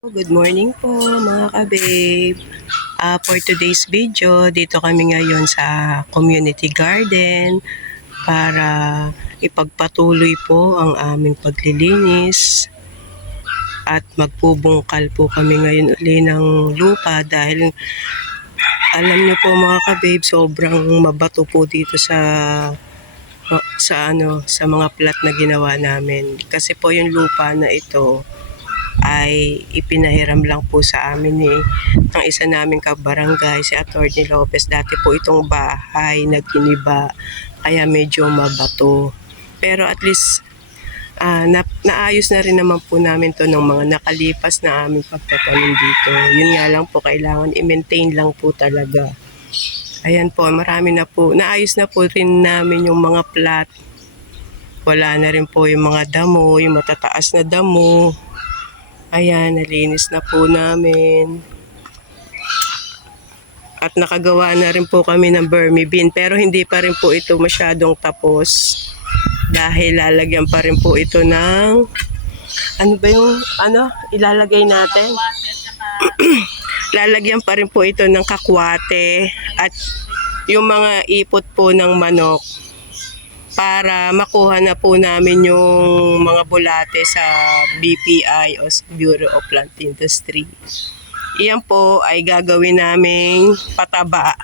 Good morning po mga ka-babe. Ah, for today's video, dito kami ngayon sa community garden para ipagpatuloy po ang aming paglilinis at magpubungkal po kami ngayon uli ng lupa dahil alam niyo po mga ka-babe, sobrang mabato po dito sa sa ano sa mga plat na ginawa namin kasi po yung lupa na ito ay ipinahiram lang po sa amin ni ng isa naming kabarangay si Attorney Lopez. Dati po itong bahay nagkiniba kaya medyo mabato. Pero at least ah, na, naayos na rin naman po namin to ng mga nakalipas na aming pagtatanim dito. Yun nga lang po kailangan i-maintain lang po talaga. Ayan po, marami na po. Naayos na po rin namin yung mga plat. Wala na rin po yung mga damo, yung matataas na damo. Ayan, nalinis na po namin. At nakagawa na rin po kami ng Burmy Bean. Pero hindi pa rin po ito masyadong tapos. Dahil lalagyan pa rin po ito ng... Ano ba yung... Ano? Ilalagay natin? lalagyan pa rin po ito ng kakwate at yung mga ipot po ng manok para makuha na po namin yung mga bulate sa BPI o Bureau of Plant Industry. Iyan po ay gagawin naming pataba.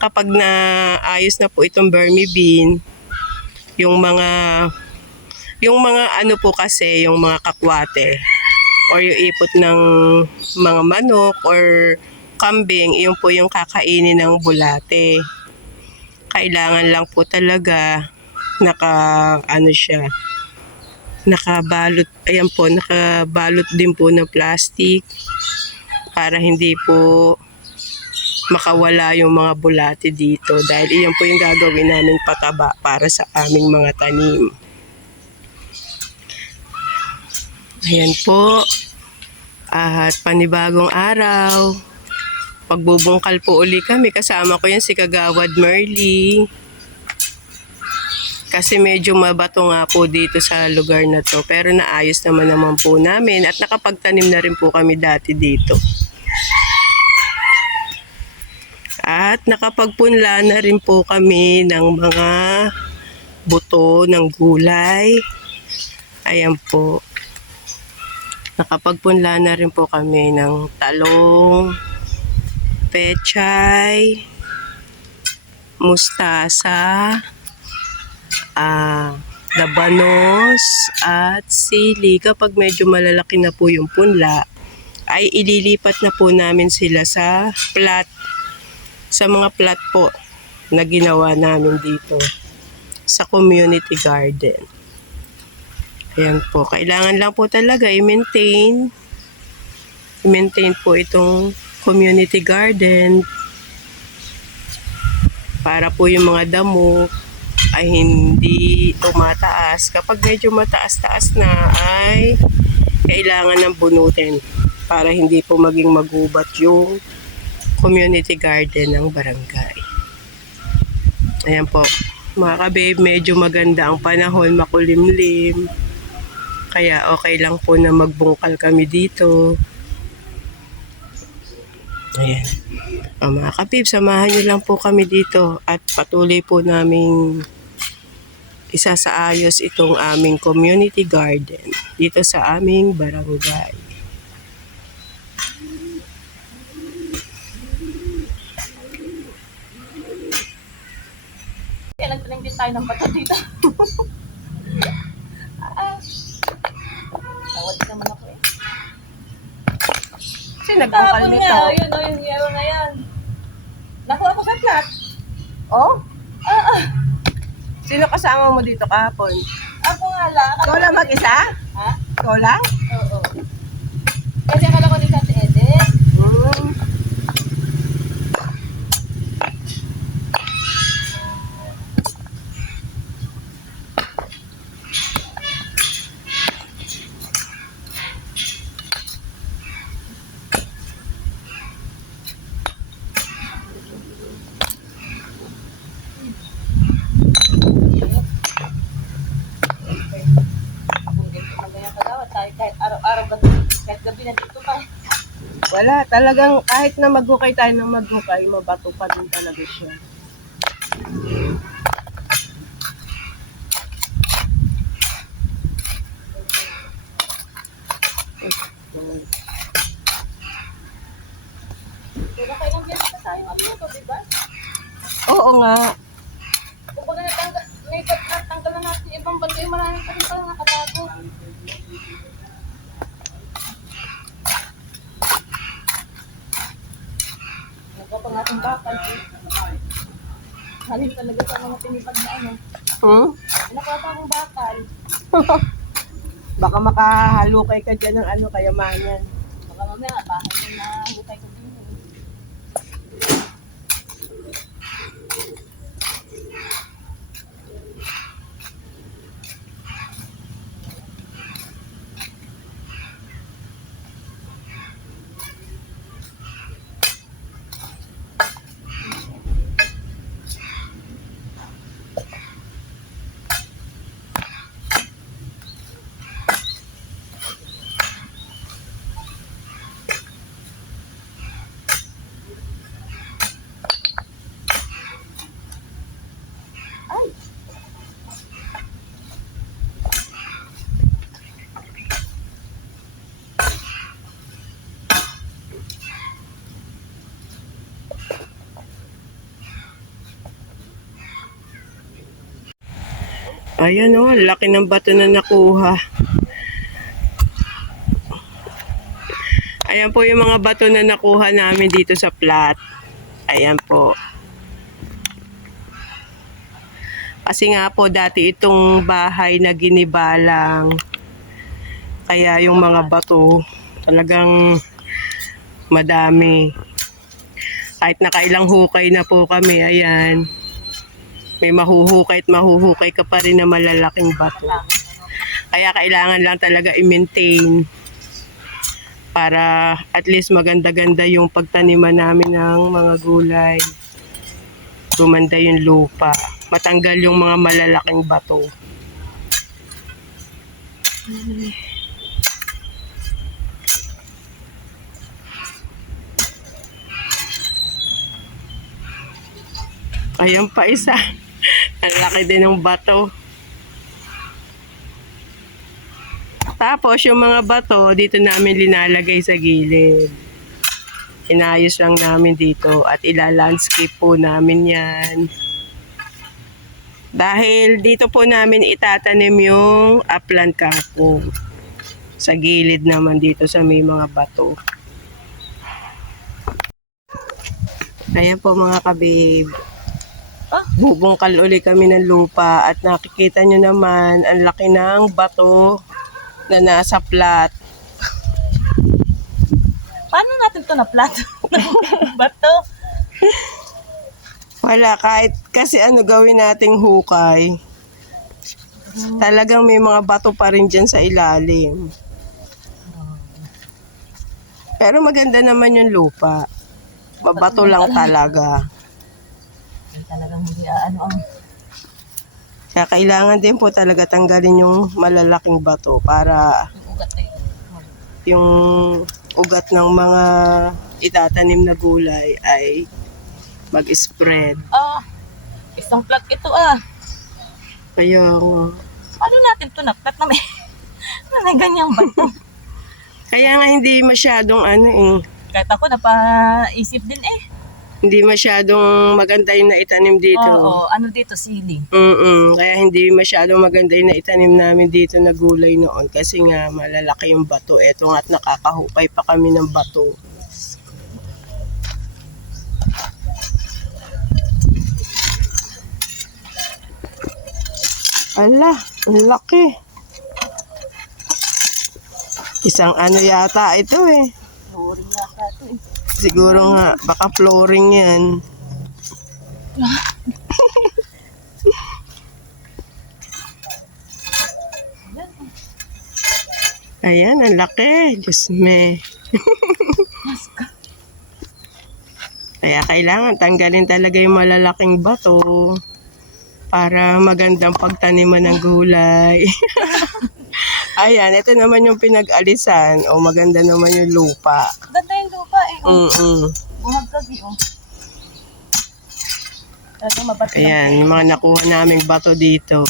Kapag naayos na po itong Burmy Bean, yung mga yung mga ano po kasi, yung mga kakwate or yung ipot ng mga manok or kambing, iyon po yung kakainin ng bulate. Kailangan lang po talaga naka ano siya nakabalot ayan po nakabalot din po ng plastic para hindi po makawala yung mga bulate dito dahil iyan po yung gagawin namin pataba para sa aming mga tanim. Ayan po. At panibagong araw. Pagbubungkal po uli kami. Kasama ko yan si Kagawad Merly. Kasi medyo mabato nga po dito sa lugar na to. Pero naayos naman naman po namin. At nakapagtanim na rin po kami dati dito. At nakapagpunla na rin po kami ng mga buto ng gulay. Ayan po. Nakapagpunla na rin po kami ng talong, pechay, mustasa, ah, labanos, at sili. Kapag medyo malalaki na po yung punla, ay ililipat na po namin sila sa plat, sa mga plat po na ginawa namin dito sa community garden. Ayan po. Kailangan lang po talaga i-maintain. I-maintain po itong community garden para po yung mga damo ay hindi tumataas. Kapag medyo mataas-taas na ay kailangan ng bunutin para hindi po maging magubat yung community garden ng barangay. Ayan po. Mga kababe, medyo maganda ang panahon, makulimlim. Kaya okay lang po na magbungkal kami dito. Ayan. O mga kapib, samahan nyo lang po kami dito at patuloy po naming isa sa ayos itong aming community garden dito sa aming barangay. Kaya nagtanim din tayo ng bato dito. Nagbungkal Tapon nito. nga, yun o, yung yero na yan. Nakuha ko sa flat. Oh, Ah, ah, sino kasama mo dito kahapon? ako nga lang. Ikaw lang mag-isa? Ha? Ikaw lang? Oo. Kasi akala ko dito si Edith. Hmm. Kung dito maganda ka daw, tayo kahit araw-araw ganito hindi na dito pa. Wala, talagang kahit na maghukay tayo ng maghukay, mabato pa din talaga siya. Diba kailang biyan na tayo magluto, di ba? Oo nga. Kung baga natanggal, natanggal na natin ibang banda yung maraming pa rin pala nakatago. Nagpato ng ating bakal. Halin talaga sa mga tinipad na ano. Hmm? Nakata akong bakal. Baka makahalukay ka dyan ng ano, kayamanan. Baka mamaya, bakal Ayan o, laki ng bato na nakuha. Ayan po yung mga bato na nakuha namin dito sa plat. Ayan po. Kasi nga po dati itong bahay na ginibalang. Kaya yung mga bato talagang madami. Kahit nakailang hukay na po kami, ayan may mahuhukay at mahuhukay ka pa rin na malalaking bato. Kaya kailangan lang talaga i-maintain para at least maganda-ganda yung pagtaniman namin ng mga gulay. Gumanda yung lupa. Matanggal yung mga malalaking bato. Ayan pa isa. Ang laki din ng bato. Tapos yung mga bato, dito namin linalagay sa gilid. Inayos lang namin dito at ila-landscape po namin yan. Dahil dito po namin itatanim yung upland kangkong. Sa gilid naman dito sa may mga bato. Ayan po mga kababe. Ah, bubungkal uli kami ng lupa at nakikita nyo naman ang laki ng bato na nasa plat. paano natin to na-plat? Bato. Wala, kahit kasi ano gawin nating hukay, talagang may mga bato pa rin dyan sa ilalim. Pero maganda naman yung lupa. Babato lang talaga. Talagang hindi ano ang Kaya kailangan din po talaga tanggalin yung malalaking bato para yung ugat ng mga itatanim na gulay ay mag-spread. Ah, isang plat ito ah. Kaya nga. Paano natin to na-plat na may, na may ganyang bato? Kaya nga hindi masyadong ano eh. Kahit ako napaisip din eh. Hindi masyadong maganda yung naitanim dito. Oo, ano dito, sili. Mm Kaya hindi masyadong maganda yung naitanim namin dito na gulay noon kasi nga malalaki yung bato. Eto nga't nakakahukay pa kami ng bato. Ala, ang laki. Isang ano yata ito eh. Boring yata ito eh. Siguro nga, baka flooring yan. Ayan, ang laki. Diyos me. Kaya kailangan tanggalin talaga yung malalaking bato para magandang pagtaniman ng gulay. Ayan, ito naman yung pinag-alisan. O, maganda naman yung lupa. Ganda yung lupa eh. Oh. Mm-mm. Buhag kagi oh. Talaga mabato lang. Ayan, yung mga nakuha naming bato dito.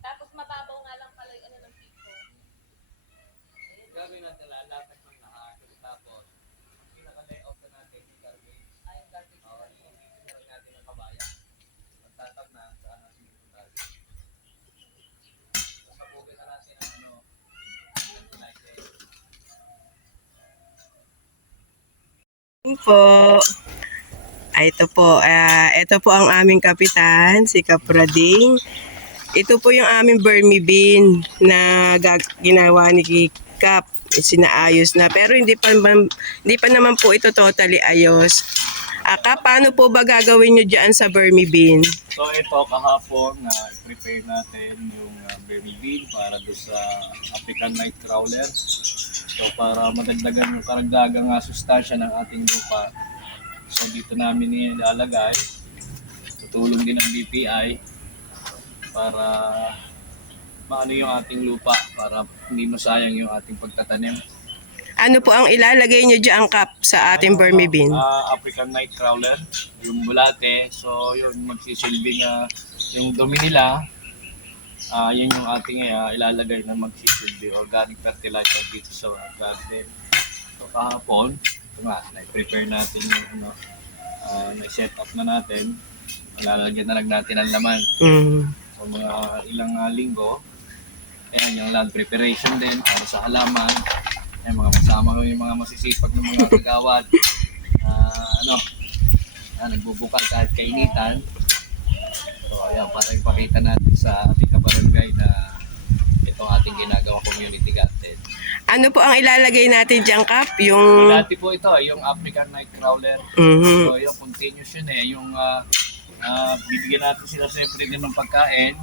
Tapos mababaw nga lang pala yung ano ng piko. gagawin natin lalatag ng lahat. Tapos, pinaka-layout na natin yung garbage. Ay, yung garbage. Oo, yung pinag natin ng kabayan. Magtatag na saan natin yung garbage. Tapos, sabugin na natin ang ano, fertilizer. Yun po. Ay, ito po. ah, ito po ang aming kapitan, si Kaprading. Ito po yung aming Burmy Bean na ginawa ni Kap. Sinaayos na. Pero hindi pa, man- hindi pa naman po ito totally ayos. Ah, Kap, paano po ba gagawin nyo dyan sa Burmy Bean? So, ito kahapon na prepare natin yung uh, berry bean para do sa African Night Crawler. So, para madagdagan yung karagdagang uh, sustansya ng ating lupa. So, dito namin nilalagay. Tutulong din ng BPI para maano yung ating lupa para hindi masayang yung ating pagtatanim. Ano po ang ilalagay nyo dyan, Kap, sa ating Burmy Bean? Ah, African Night Crawler, yung bulate. So, yun, magsisilbing ah, yung dumi nila. Ah, yun yung ating ah, ilalagay na magsisilbi organic fertilizer dito sa garden. So, kahapon, ito nga, na-prepare natin yung ano, ah, na-set up na natin. Lalagyan na lang natin ang laman. Mm. So, mga ilang ah, linggo. Ayan, yung land preparation din para sa halaman. Ayan, mga masama ko yung mga masisipag ng mga kagawad. Ah, ano, na nagbubukal kahit kainitan. Ayan, para ipakita natin sa ating kabarangay na ito ang ating ginagawa community garden. Ano po ang ilalagay natin dyan, Kap? Yung... Dati po ito, yung African Night Crawler. Mhm. So, yung continuous yun eh. Yung ah, ah, bibigyan natin sila siyempre din ng pagkain.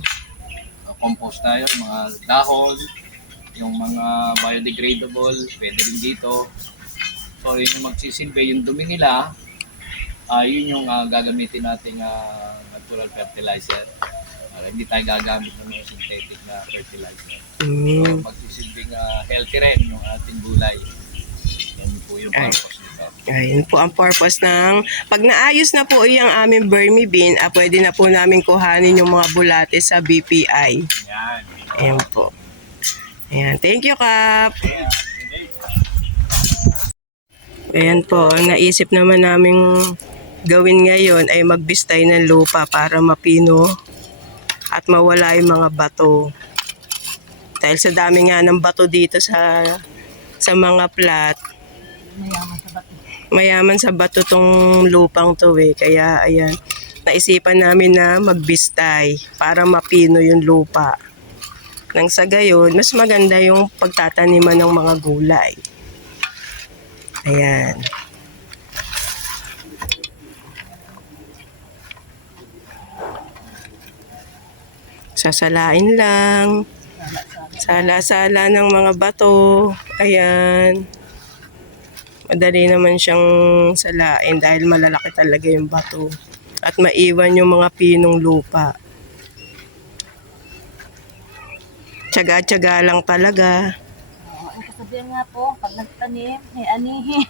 Uh, compost tayo, mga dahon, yung mga biodegradable, pwede rin dito. So, yun yung magsisilbi, yung dumi nila, ah yun yung ah, gagamitin nating ah, natural fertilizer. Para hindi tayo gagamit ng mga synthetic na fertilizer. Mm. Magsisilbing ah, healthy rin yung ating gulay. Yan po yung purpose nito. Ayun po ang purpose ng pag naayos na po yung aming Burmy Bean, ah, pwede na po namin kuhanin yung mga bulate sa BPI. Yan. Ayan po. Ayan. Thank you, Kap. Ayan. Ayan po. Naisip naman naming gawin ngayon ay magbistay ng lupa para mapino at mawala yung mga bato. Dahil sa dami nga ng bato dito sa sa mga plat, Mayaman sa bato. mayaman sa bato tong lupang to eh. Kaya ayan, naisipan namin na magbistay para mapino yung lupa. Nang sa gayon, mas maganda yung pagtataniman ng mga gulay. Ayan. Sasalain lang. Sala-sala ng mga bato. Ayan. Madali naman siyang salain dahil malalaki talaga yung bato. At maiwan yung mga pinong lupa. Tsaga-tsaga lang talaga. Oo, ang kasabihan nga po, pag nagtanim, may anihin.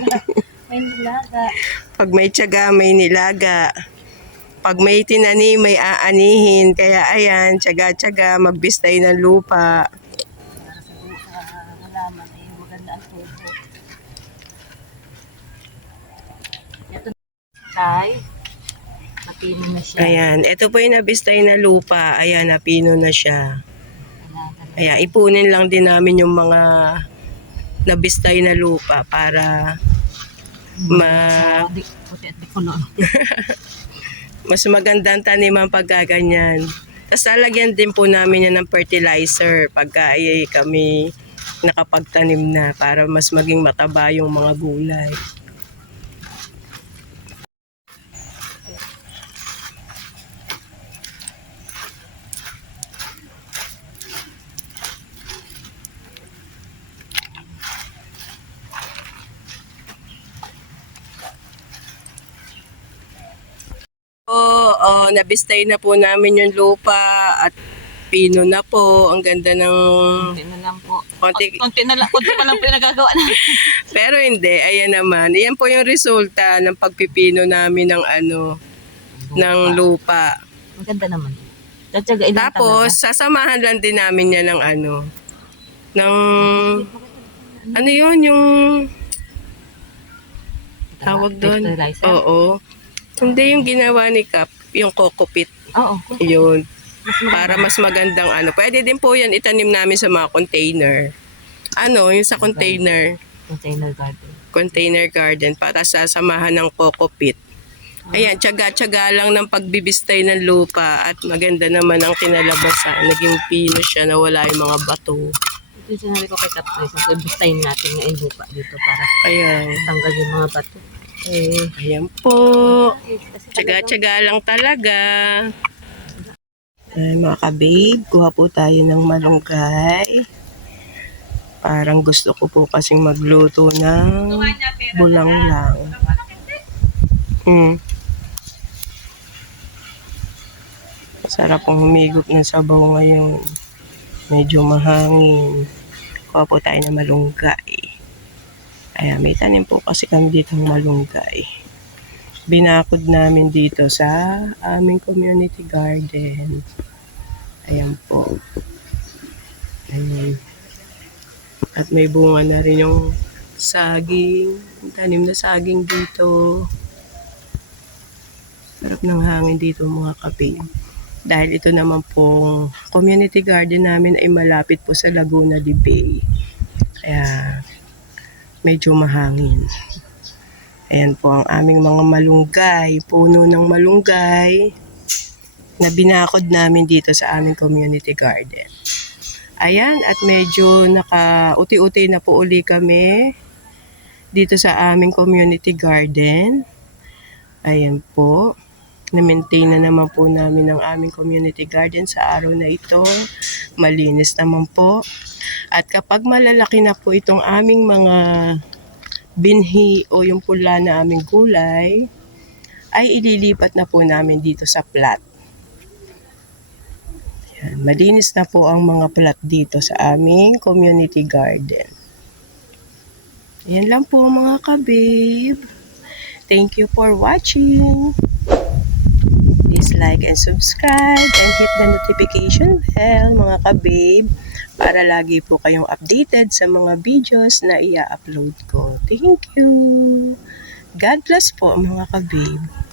May nilaga. Pag may tsaga, may nilaga. Pag may tinani, may aanihin. Kaya ayan, tsaga-tsaga, magbistay ng lupa. Para sa halaman ay maganda ang tubo. Ito na siya. Ayan, ito po yung nabistay na lupa. Ayan, napino na siya. Ayan, ipunin lang din namin yung mga nabistay na lupa para ma puti at. Mas magandang taniman pagka ganyan. Tapos lalagyan din po namin yan ng fertilizer pagka ay kami nakapagtanim na para mas maging mataba yung mga gulay. Nabistay na po namin yung lupa at pino na po. Ang ganda ng... Konti na lang po. Konti, Konti na lang. Konti pa lang po yung nagagawa na. pero hindi, ayan naman. Ayan po yung resulta ng pagpipino namin ng ano, ng lupa. Maganda naman. Tatsaga ilang Tapos, sasamahan lang din namin yan ng ano, ng... Ano yun, yung... Tawag doon? Oo. Hindi yung ginawa ni Cap, yung coco pit. Oo. Yun. Para mas magandang ano. Pwede din po yan itanim namin sa mga container. Ano, yung sa container. Container garden. Container garden para sasamahan ng coco pit. Ayan, tiyaga-tiyaga lang ng pagbibistay ng lupa at maganda naman ang kinalabasan. Naging pino siya na wala yung mga bato. Ito yung sinabi ko kay Kapres. So, ibistayin natin yung lupa dito para Ayan. tanggal yung mga bato. Eh, Ayan po. kasi Tiyaga-tiyaga lang talaga. Ay, mga kababe, kuha po tayo ng malunggay. Parang gusto ko po kasing magluto ng bulang lang. Hmm. Sarap pong humigop ng sabaw ngayon. Medyo mahangin. Kuha po tayo ng malunggay. Ayan, may tanim po kasi kami dito ng malunggay binakod namin dito sa aming community garden. Ayan po. Ayan. At may bunga na rin yung saging. Tanim na saging dito. Sarap ng hangin dito mga kape. Dahil ito naman pong community garden namin ay malapit po sa Laguna de Bay. Kaya medyo mahangin. Ayan po ang aming mga malunggay, puno ng malunggay na binakod namin dito sa aming community garden. Ayan, at medyo naka-uti-uti na po uli kami dito sa aming community garden. Ayan po. Na-maintain na naman po namin ang aming community garden sa araw na ito. Malinis naman po. At kapag malalaki na po itong aming mga binhi o yung pula na aming gulay, ay ililipat na po namin dito sa plat. Yan, malinis na po ang mga plat dito sa aming community garden. Yan lang po mga kabib. Thank you for watching. Like and subscribe and hit the notification bell mga kabib para lagi po kayong updated sa mga videos na ia-upload ko. Thank you! God bless po mga kabib.